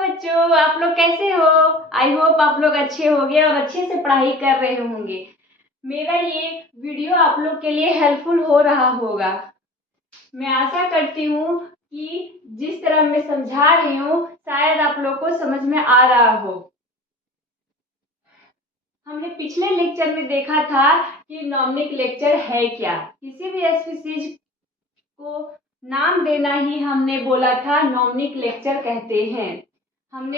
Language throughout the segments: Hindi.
बच्चों, आप लोग कैसे हो? आई होप आप लोग अच्छे होंगे और अच्छे से पढ़ाई कर रहे होंगे। मेरा ये वीडियो आप लोग के लिए हेल्पफुल हो रहा होगा। मैं आशा करती हूँ कि जिस तरह मैं समझा रही हूँ शायद आप लोग को समझ में आ रहा हो। हमने पिछले लेक्चर में देखा था कि नॉमिनिक लेक्चर है क्या। किसी भी स्पीशीज को नाम देना ही हमने बोला था नॉमिनिक लेक्चर कहते हैं। हम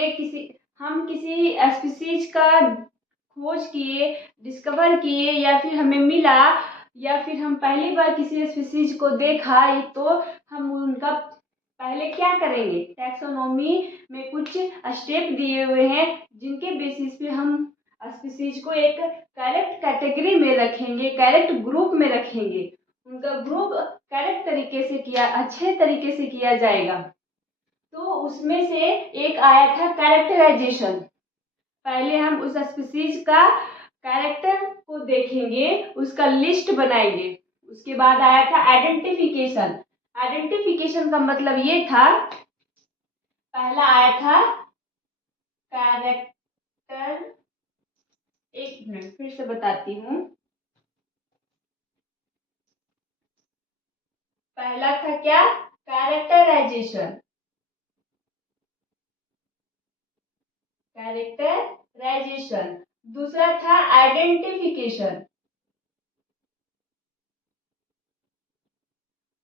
किसी स्पीशीज का खोज किए, डिस्कवर किए या फिर हमें मिला या फिर हम पहली बार किसी स्पीशीज को देखा तो हम उनका पहले क्या करेंगे। टैक्सोनॉमी में कुछ स्टेप दिए हुए हैं जिनके बेसिस पे हम स्पीशीज को एक करेक्ट कैटेगरी में रखेंगे, करेक्ट ग्रुप में रखेंगे। उनका ग्रुप करेक्ट तरीके से अच्छे तरीके से किया जाएगा। तो उसमें से एक आया था कैरेक्टराइजेशन। पहले हम उस स्पीशीज का कैरेक्टर को देखेंगे, उसका लिस्ट बनाएंगे। उसके बाद आया था आइडेंटिफिकेशन। आइडेंटिफिकेशन का मतलब ये था, पहला आया था कैरेक्टर, एक मिनट फिर से बताती हूँ। पहला था क्या? कैरेक्टराइजेशन। कैरेक्टराइजेशन। दूसरा था आइडेंटिफिकेशन।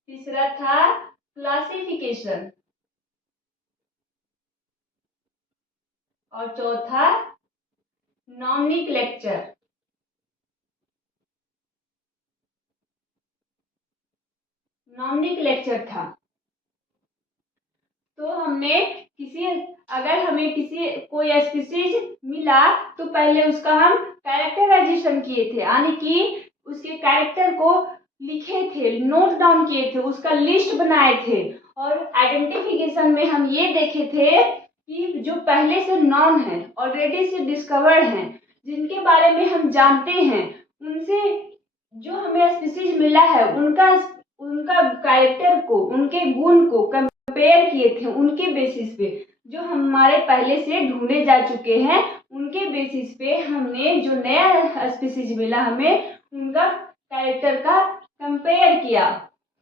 तीसरा था क्लासिफिकेशन और चौथा नॉमिनक्लेचर। नॉमिनक्लेचर था। तो हमने अगर हमें कोई स्पीशीज मिला तो पहले उसका हम कैरेक्टराइजेशन किए थे, यानी कि उसके कैरेक्टर को लिखे थे, नोट डाउन किए थे, उसका लिस्ट बनाए थे। और आइडेंटिफिकेशन में हम ये देखे थे कि जो पहले से नॉन है, ऑलरेडी से डिस्कवर्ड हैं, जिनके बारे में हम जानते हैं, उनसे जो हमें स्पीशीज मिला है उनका कैरेक्टर को, उनके गुण को कंपेयर किए थे। उनके बेसिस पे जो हमारे पहले से ढूंढे जा चुके हैं, उनके बेसिस पे हमने जो नया स्पीशीज मिला हमें, उनका कैरेक्टर का कंपेयर किया।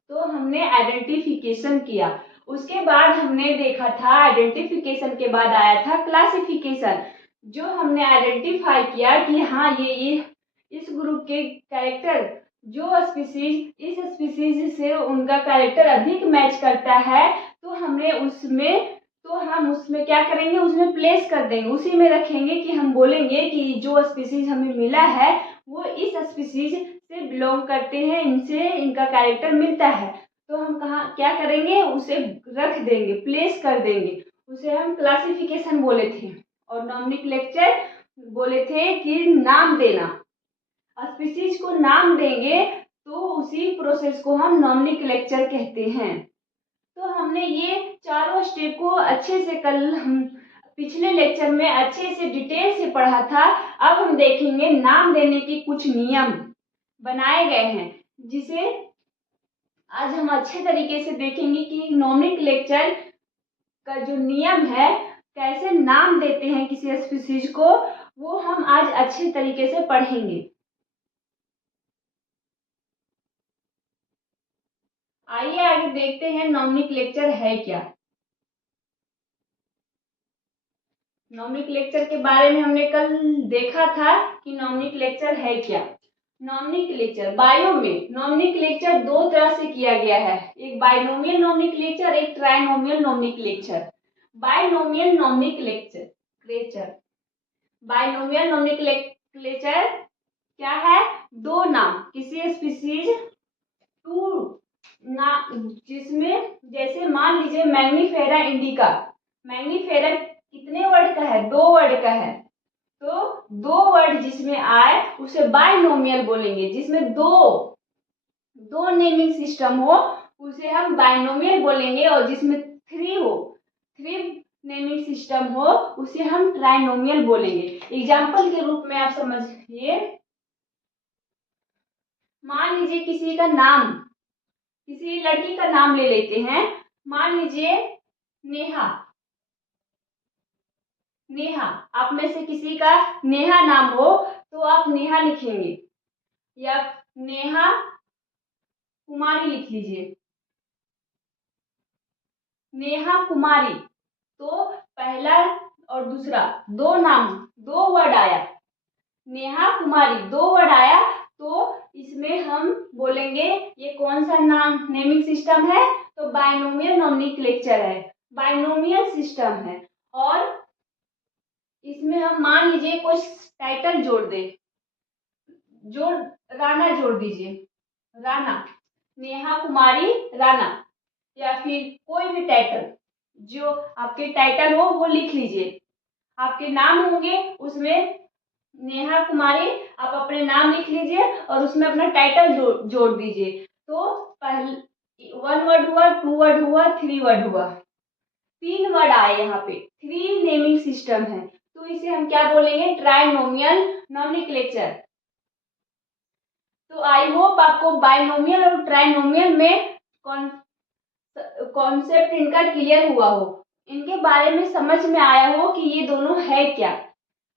तो हमने आइडेंटिफिकेशन किया। उसके बाद हमने देखा था, आइडेंटिफिकेशन के बाद आया था क्लासिफिकेशन। जो हमने आइडेंटिफाई किया कि हाँ ये इस ग्रुप के कैरेक्टर, जो स्पीशीज इस स्पीशीज से उनका कैरेक्टर अधिक मैच करता है, तो हम उसमें क्या करेंगे, उसमें प्लेस कर देंगे, उसी में रखेंगे कि हम बोलेंगे कि जो स्पीशीज हमें मिला है वो इस स्पीशीज से बिलोंग करते हैं, इनसे इनका कैरेक्टर मिलता है। तो हम क्या करेंगे, उसे रख देंगे, प्लेस कर देंगे। उसे हम क्लासिफिकेशन बोले थे। और नॉमिनक्लेचर बोले थे कि नाम देना। स्पीशीज को नाम देंगे तो उसी प्रोसेस को हम नॉमिनक्लेचर कहते हैं। तो हमने ये चारों स्टेप को अच्छे से पिछले लेक्चर में अच्छे से डिटेल से पढ़ा था। अब हम देखेंगे नाम देने के कुछ नियम बनाए गए हैं, जिसे आज हम अच्छे तरीके से देखेंगे कि नॉमिनक्लेचर का जो नियम है, कैसे नाम देते हैं किसी स्पीशीज को, वो हम आज अच्छे तरीके से पढ़ेंगे। आइए आगे देखते हैं नॉमिनक्लेचर है क्या। नॉमिनक्लेचर के बारे में हमने कल देखा था कि नॉमिनक्लेचर है क्या। नॉमिनक्लेचर बायो में नॉमिनक्लेचर दो तरह से किया गया है, एक बाइनोमियल नॉमिनक्लेचर, एक trinomial nomenclature. Binomial nomenclature binomial nomenclature क्या है? दो नाम किसी स्पीशीज टू ना, जिसमें जैसे मान लीजिए मैंगिफेरा इंडिका। मैंगिफेरा कितने वर्ड का है? दो वर्ड का है। तो दो वर्ड जिसमें आए उसे बाइनोमियल बोलेंगे। जिसमें दो नेमिंग सिस्टम हो उसे हम बाइनोमियल बोलेंगे, और जिसमें थ्री नेमिंग सिस्टम हो उसे हम ट्राइनोमियल बोलेंगे। एग्जाम्पल के रूप में आप समझिए, मान लीजिए किसी लड़की का नाम ले लेते हैं, मान लीजिए नेहा। नेहा, आप में से किसी का नेहा नाम हो तो आप नेहा लिखेंगे, या नेहा कुमारी लिख लीजिए, नेहा कुमारी। तो पहला और दूसरा दो नाम, दो वर्ड आया, नेहा कुमारी दो वर्ड आया, तो इसमें हम बोलेंगे ये कौन सा नाम नेमिंग सिस्टम है, तो बाइनोमियल नॉमेनक्लेचर है, बाइनोमियल सिस्टम है। और इसमें हम मान लीजिए कुछ टाइटल जोड़ दे, जो राणा जोड़ दीजिए, राणा, नेहा कुमारी राणा, या फिर कोई भी टाइटल जो आपके टाइटल हो वो लिख लीजिए। आपके नाम होंगे उसमें नेहा कुमारी, आप अपने नाम लिख लीजिए और उसमें अपना टाइटल जोड़ दीजिए। तो पहले 1 वर्ड हुआ, 2 वर्ड हुआ, 3 वर्ड हुआ, 3 वर्ड आए यहाँ पे, 3 नेमिंग सिस्टम है। तो इसे हम क्या बोलेंगे, ट्राइनोमियल नॉमेनक्लेचर। तो आई होप आपको बाइनोमियल और ट्राइनोमियल में कॉन्सेप्ट इनका क्लियर हुआ हो, इनके बारे में समझ में आया हो कि ये दोनों है क्या।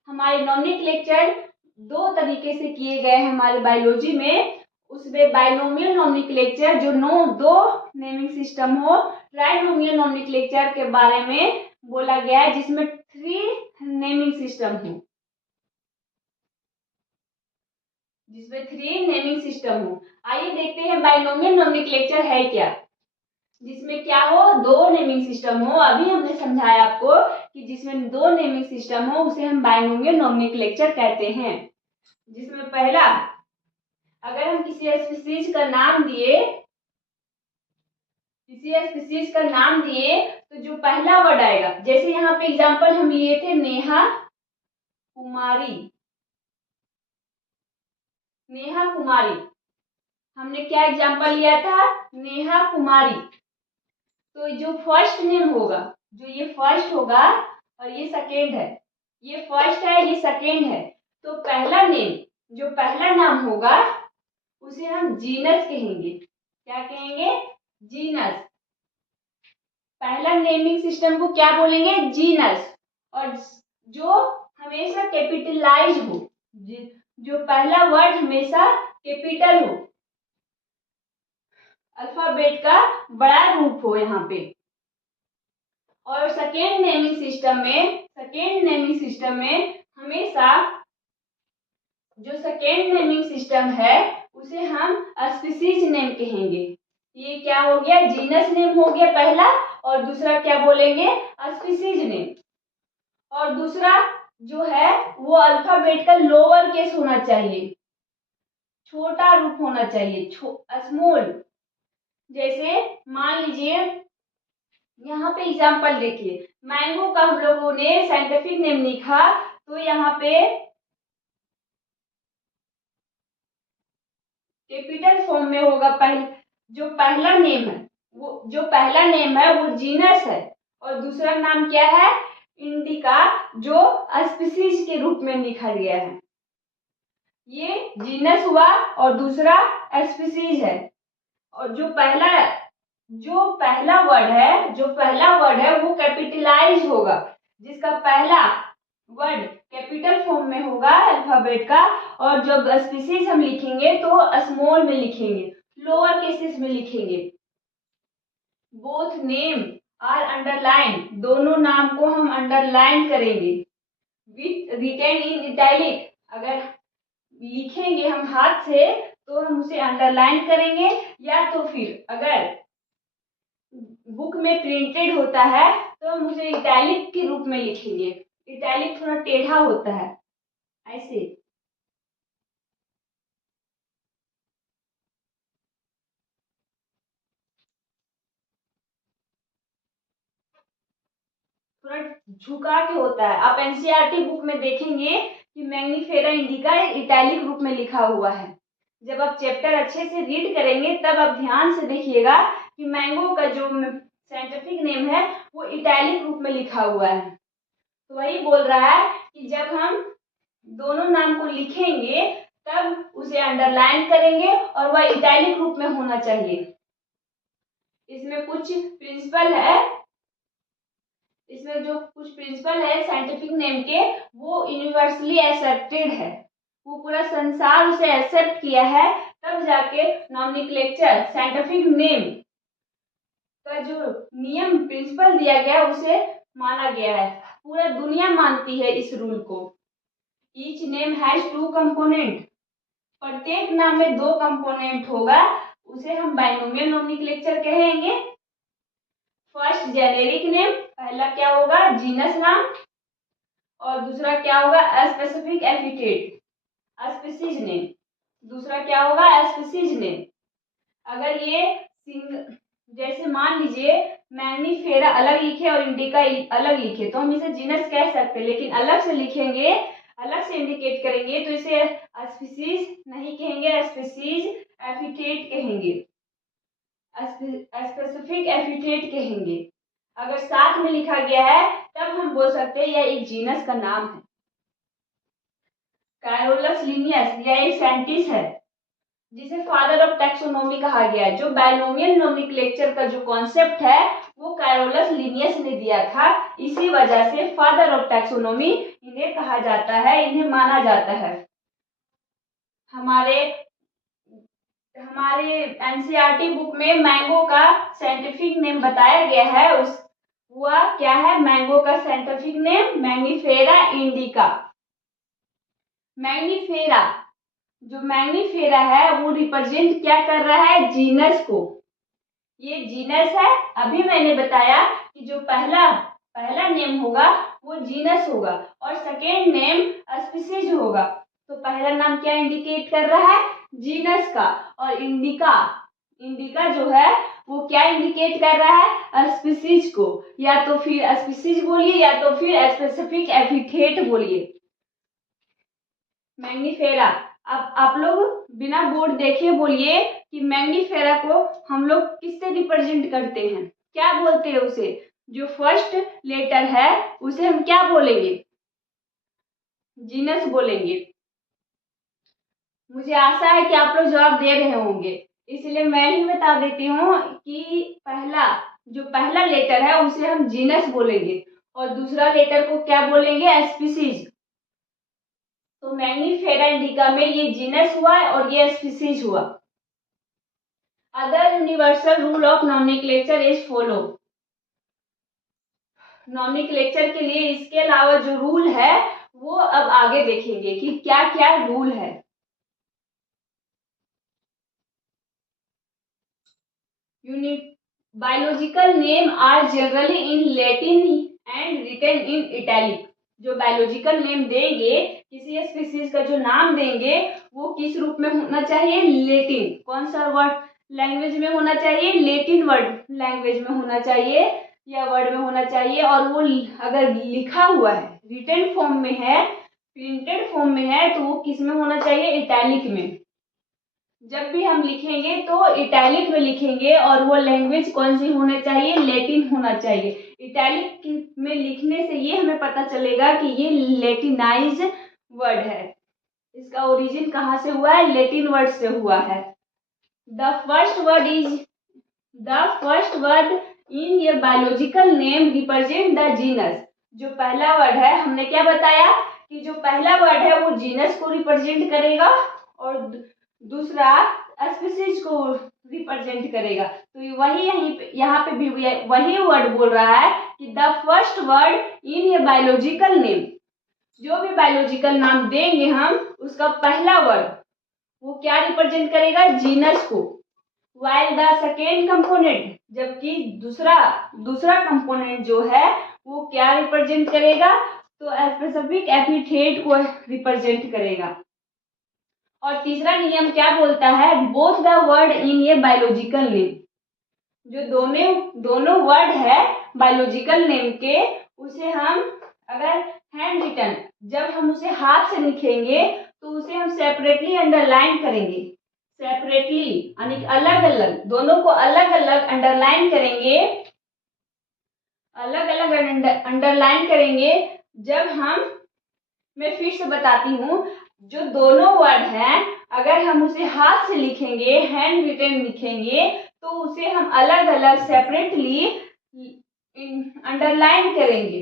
हमारे नॉमेनक्लेचर दो तरीके से किए गए हैं हमारे बायोलॉजी में, उसमें बाइनोमियल नॉमेनक्लेचर जो दो नेमिंग सिस्टम हो, ट्राइनोमियल नॉमेनक्लेचर के बारे में बोला गया है जिसमें 3 नेमिंग सिस्टम हो, जिसमें 3 नेमिंग सिस्टम हो। आइए देखते हैं बाइनोमियल नॉमेनक्लेचर है क्या, जिसमें क्या हो, 2 नेमिंग सिस्टम हो। अभी हमने समझाया आपको कि जिसमें 2 नेमिंग सिस्टम हो उसे हम बाइनोमियल नॉमेनक्लेचर कहते हैं। जिसमें पहला, अगर हम किसी स्पीशीज का नाम दिए, तो जो पहला वर्ड आएगा, जैसे यहाँ पे एग्जांपल हम लिए थे नेहा कुमारी, नेहा कुमारी, हमने क्या एग्जांपल लिया था, नेहा कुमारी। तो जो फर्स्ट नेम होगा, जो ये फर्स्ट होगा और ये सेकेंड है, ये फर्स्ट है ये सेकेंड है, तो पहला नेम, जो पहला नाम होगा उसे हम जीनस कहेंगे। क्या कहेंगे, जीनस। पहला नेमिंग सिस्टम को क्या बोलेंगे, जीनस। और जो हमेशा कैपिटलाइज हो, जो पहला वर्ड हमेशा कैपिटल हो, अल्फाबेट का बड़ा रूप हो यहाँ पे। और सेकेंड नेमिंग सिस्टम में हमेशा जो सेकेंड नेमिंग सिस्टम है उसे हम स्पीशीज नेम कहेंगे। ये क्या हो गया, जीनस नेम हो गया पहला, और दूसरा क्या बोलेंगे, स्पीशीज नेम। और दूसरा जो है वो अल्फाबेट का लोअर केस होना चाहिए, छोटा रूप होना चाहिए, स्मॉल। जैसे मान लीजिए यहाँ पे एग्जांपल देखिए, मैंगो का हम लोगों ने साइंटिफिक नेम लिखा, तो यहाँ पे कैपिटल फॉर्म में होगा। जो पहला नेम है वो जीनस है, और दूसरा नाम क्या है, इंडिका, जो स्पीशीज के रूप में लिखा गया है। ये जीनस हुआ और दूसरा स्पीशीज है। और जो पहला वर्ड है वो कैपिटलाइज होगा, जिसका पहला वर्ड कैपिटल फॉर्म में होगा अल्फाबेट का, और जब स्पीशीज हम लिखेंगे तो स्मॉल में लिखेंगे, लोअर केसेस में लिखेंगे। बोथ नेम आर अंडरलाइन, दोनों नाम को हम अंडरलाइन करेंगे। विथ रिटेन इन इटैलिक, अगर लिखेंगे हम हाथ से तो हम उसे अंडरलाइन करेंगे, या तो फिर अगर बुक में प्रिंटेड होता है तो हम उसे इटैलिक के रूप में लिखेंगे। इटैलिक थोड़ा टेढ़ा होता है, ऐसे। थोड़ा झुका के होता है। आप एनसीईआरटी बुक में देखेंगे कि मैग्नीफेरा इंडिका इटैलिक रूप में लिखा हुआ है। जब आप चैप्टर अच्छे से रीड करेंगे तब आप ध्यान से देखिएगा कि मैंगो का जो साइंटिफिक नेम है वो इटैलिक रूप में लिखा हुआ है। तो वही बोल रहा है कि जब हम दोनों नाम को लिखेंगे तब उसे अंडरलाइन करेंगे और वह इटैलिक रूप में होना चाहिए। इसमें कुछ प्रिंसिपल है, इसमें जो कुछ प्रिंसिपल है साइंटिफिक नेम के वो यूनिवर्सली एक्सेप्टेड है, वो पूरा संसार उसे एक्सेप्ट किया है, तब जाके नॉमेनक्लेचर साइंटिफिक नेम का जो नियम प्रिंसिपल दिया गया उसे माना गया है। पूरा दुनिया मानती है इस रूल को। Each name has two component, प्रत्येक नाम में दो कंपोनेंट होगा, उसे हम बाइनोमियल नॉमेनक्लेचर कहेंगे। फर्स्ट जेनेरिक नेम, पहला क्या होगा जीनस नाम, और दूसरा क्या होगा स्पेसिफिक एपिथेट स्पीशीज नेम, दूसरा क्या होगा स्पीशीज नेम। अगर ये जैसे मान लीजिए मैग्नीफेरा अलग लिखे और इंडिका अलग लिखे तो हम इसे जीनस कह सकते हैं, लेकिन अलग से लिखेंगे, अलग से इंडिकेट करेंगे तो इसे स्पीशीज नहीं कहेंगे, स्पीशीज एपिथेट कहेंगे, स्पेसिफिक एपिथेट कहेंगे। अगर साथ में लिखा गया है तब हम बोल सकते हैं यह एक जीनस का नाम है। कैरोलस लिनियस यह एक साइंटिस्ट है जिसे फादर ऑफ टैक्सोनॉमी कहा गया है। जो बाइनोमियल नोमेनक्लेचर का जो कॉन्सेप्ट है वो कैरोलस लिनियस ने दिया था, इसी वजह से फादर ऑफ टैक्सोनॉमी इन्हें कहा जाता है, इन्हें माना जाता है। हमारे एनसीईआरटी बुक में मैंगो का साइंटिफिक नेम बताया गया है, उस वह क्या है मैंगो का scientific name Mangifera indica. Mangifera जो मैग्नीफेरा है वो रिप्रेजेंट क्या कर रहा है जीनस को, ये जीनस है। अभी मैंने बताया कि जो पहला नेम होगा वो जीनस होगा और सेकेंड नेम स्पीशीज होगा। तो पहला नाम क्या इंडिकेट कर रहा है जीनस का, और इंडिका जो है वो क्या इंडिकेट कर रहा है स्पीशीज को, या तो फिर स्पीशीज बोलिए या तो फिर स्पेसिफिक एपिथेट बोलिए। मैग्नीफेरा, अब आप लोग बिना बोर्ड देखे बोलिए कि मैग्नीफेरा को हम लोग किससे रिप्रेजेंट करते हैं, क्या बोलते हैं उसे, जो फर्स्ट लेटर है उसे हम क्या बोलेंगे जीनस बोलेंगे। मुझे आशा है कि आप लोग जवाब दे रहे होंगे, इसलिए मैं ही बता देती हूँ कि पहला लेटर है उसे हम जीनस बोलेंगे और दूसरा लेटर को क्या बोलेंगे स्पीशीज। तो मैग्नीफेरा इंडिका में ये जीनस हुआ और ये स्पीशीज हुआ। Other universal rule of nomenclature is follow. Nomenclature के लिए इसके अलावा जो रूल है वो अब आगे देखेंगे कि क्या क्या रूल है। Biological name are generally in Latin and written in italic. जो बायोलॉजिकल नेम देंगे, किसी स्पीशीज का जो नाम देंगे वो किस रूप में होना चाहिए लेटिन, कौन सा वर्ड लैंग्वेज में होना चाहिए, लेटिन वर्ड लैंग्वेज में होना चाहिए या वर्ड में होना चाहिए। और वो अगर लिखा हुआ है रिटन फॉर्म में है, प्रिंटेड फॉर्म में है तो वो किस में होना चाहिए इटैलिक में। जब भी हम लिखेंगे तो इटैलिक में लिखेंगे और वो लैंग्वेज कौन सी होना चाहिए लैटिन होना चाहिए। इटैलिक में लिखने से ये हमें पता चलेगा कि ये लैटिनाइज वर्ड है, इसका ओरिजिन कहाँ से हुआ है लैटिन वर्ड से हुआ है। द फर्स्ट वर्ड इन ये biological name represent the genus. जो पहला वर्ड है हमने क्या बताया कि जो पहला वर्ड है वो जीनस को रिप्रेजेंट करेगा और दूसरा स्पीशीज को रिप्रेजेंट करेगा। तो वही यहाँ पे भी वही वर्ड बोल रहा है कि द फर्स्ट वर्ड इन ये बायोलॉजिकल नेम, जो भी बायोलॉजिकल नाम देंगे हम उसका पहला वर्ड वो क्या रिप्रेजेंट करेगा जीनस को। वाइल द सेकेंड कंपोनेंट, जबकि दूसरा कंपोनेंट जो है वो क्या रिप्रेजेंट करेगा तो स्पेसिफिक एपिथेट को रिप्रेजेंट करेगा। और तीसरा नियम क्या बोलता है बोथ द वर्ड इन ये बायोलॉजिकल नेम, जो दोनों वर्ड है बायोलॉजिकल नेम के उसे हम अगर हैंड रिटन जब हम उसे हाथ से लिखेंगे तो उसे हम सेपरेटली अंडरलाइन करेंगे, सेपरेटली यानी अलग अलग, दोनों को अलग अलग अंडरलाइन करेंगे, अलग अलग अंडरलाइन करेंगे। जब मैं फिर से बताती हूँ, जो दोनों वर्ड हैं अगर हम उसे हाथ से लिखेंगे हैंड रिटन लिखेंगे तो उसे हम अलग अलग सेपरेटली अंडरलाइन करेंगे,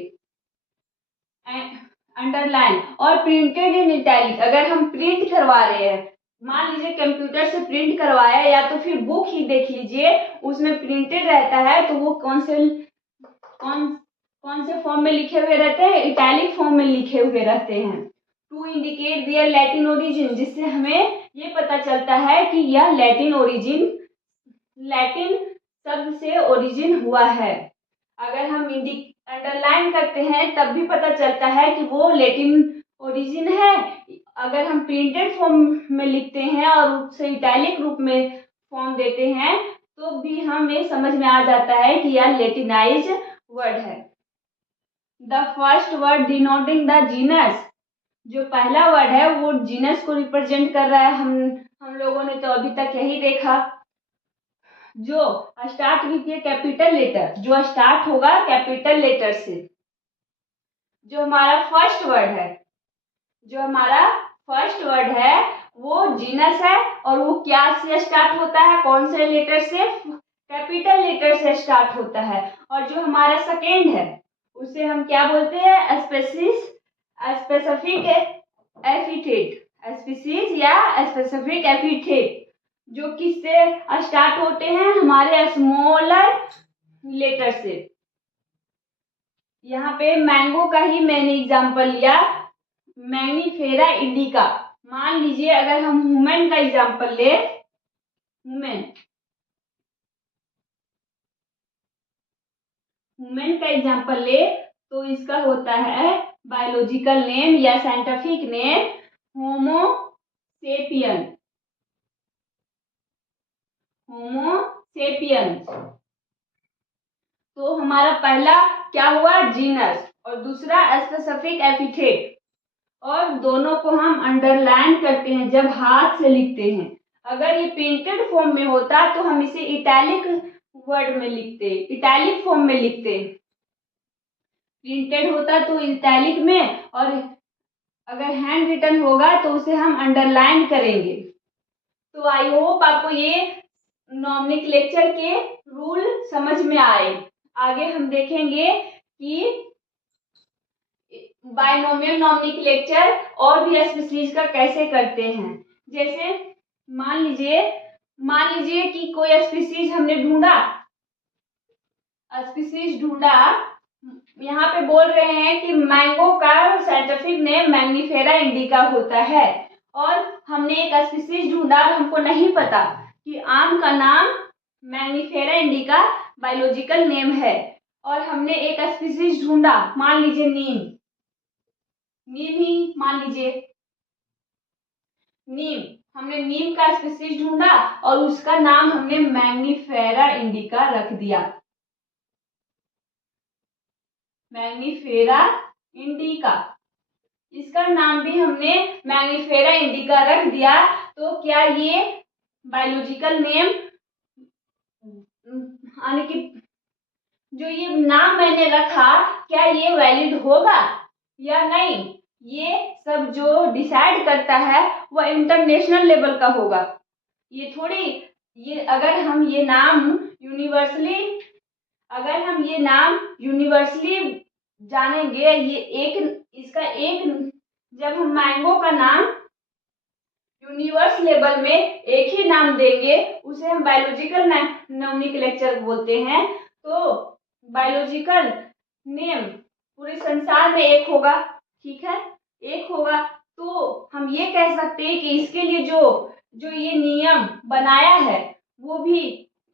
अंडरलाइन। और प्रिंटेड इन इटैलिक, अगर हम प्रिंट करवा रहे हैं, मान लीजिए कंप्यूटर से प्रिंट करवाया या तो फिर बुक ही देख लीजिए, उसमें प्रिंटेड रहता है तो वो कौन से फॉर्म में लिखे हुए रहते हैं, इटैलिक फॉर्म में लिखे हुए रहते हैं। To indicate their Latin origin, जिससे हमें ये पता चलता है कि यह लैटिन शब्द से ओरिजिन हुआ है। अगर हम अंडरलाइन करते हैं तब भी पता चलता है कि वो लैटिन ओरिजिन है। अगर हम प्रिंटेड फॉर्म में लिखते हैं और उससे इटैलिक रूप में फॉर्म देते हैं तो भी हमें समझ में आ जाता है कि यह लैटिनाइज वर्ड है। The first word denoting the genus, जो पहला वर्ड है वो जीनस को रिप्रेजेंट कर रहा है। हम लोगों ने तो अभी तक यही देखा। जो start with a capital letter, जो स्टार्ट होगा कैपिटल लेटर से। जो हमारा फर्स्ट वर्ड है वो जीनस है और वो क्या से स्टार्ट होता है, कौन से लेटर से, कैपिटल लेटर से स्टार्ट होता है। और जो हमारा सेकेंड है उसे हम क्या बोलते हैं, स्पेसिफिक एपिथेट, जो किससे स्टार्ट होते हैं, हमारे स्मॉलर लेटर से। यहाँ पे मैंगो का ही मैंने एग्जांपल लिया, मैंगनीफेरा इंडिका। मान लीजिए अगर हम वुमेन का एग्जांपल ले, वुमेन का एग्जांपल ले तो इसका होता है बायोलॉजिकल नेम या साइंटिफिक नेम होमो सेपियंस। तो हमारा पहला क्या हुआ, जीनस, और दूसरा स्पेसिफिक एपिथेट। और दोनों को हम अंडरलाइन करते हैं जब हाथ से लिखते हैं। अगर ये प्रिंटेड फॉर्म में होता तो हम इसे इटैलिक वर्ड में लिखते, इटैलिक फॉर्म में लिखते। प्रिंटेड होता तो इटैलिक में, और अगर हैंड रिटन होगा तो उसे हम अंडरलाइन करेंगे। तो आई होप आपको ये नॉमेनक्लेचर के रूल समझ में आए। आगे हम देखेंगे कि बायनोमियल नॉमेनक्लेचर और भी स्पीशीज का कैसे करते हैं। जैसे मान लीजिए कि कोई स्पीशीज हमने ढूंढा, यहाँ पे बोल रहे हैं कि मैंगो का साइंटिफिक नेम मैंगनीफेरा इंडिका होता है, और हमने एक स्पीशीज ढूंढा और हमको नहीं पता कि आम का नाम मैंगनीफेरा इंडिका बायोलॉजिकल नेम है। और हमने एक स्पीशीज ढूंढा, मान लीजिए नीम ही मान लीजिए नीम, हमने नीम का स्पीशीज ढूंढा और उसका नाम हमने मैंगनीफेरा इंडिका रख दिया, मैंगनीफेरा इंडिका। इसका नाम भी हमने मैंगनीफेरा इंडिका रख दिया, तो क्या ये बायोलॉजिकल नेम, यानी कि जो ये नाम मैंने रखा क्या ये वैलिड होगा या नहीं, ये सब जो डिसाइड करता है वह इंटरनेशनल लेवल का होगा। ये थोड़ी, ये अगर हम ये नाम यूनिवर्सली जानेंगे, जब हम मैंगो का नाम यूनिवर्स लेवल में एक ही नाम देंगे उसे हम बायोलॉजिकल नॉमेनक्लेचर बोलते हैं। तो बायोलॉजिकल नेम पूरे संसार में एक होगा, ठीक है, एक होगा। तो हम ये कह सकते हैं कि इसके लिए जो ये नियम बनाया है वो भी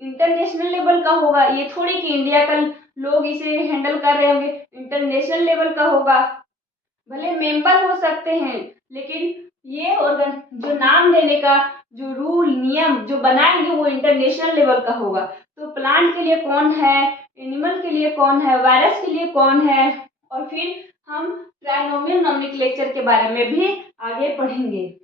इंटरनेशनल लेवल का होगा। ये थोड़ी कि इंडिया का लोग इसे हैंडल कर रहे होंगे, इंटरनेशनल लेवल का होगा। भले मेंबर हो सकते हैं लेकिन ये जो नाम देने का जो रूल नियम जो बनाएंगे वो इंटरनेशनल लेवल का होगा। तो प्लांट के लिए कौन है, एनिमल के लिए कौन है, वायरस के लिए कौन है, और फिर हम ट्राइनोमियल नॉमेनक्लेचर के बारे में भी आगे पढ़ेंगे।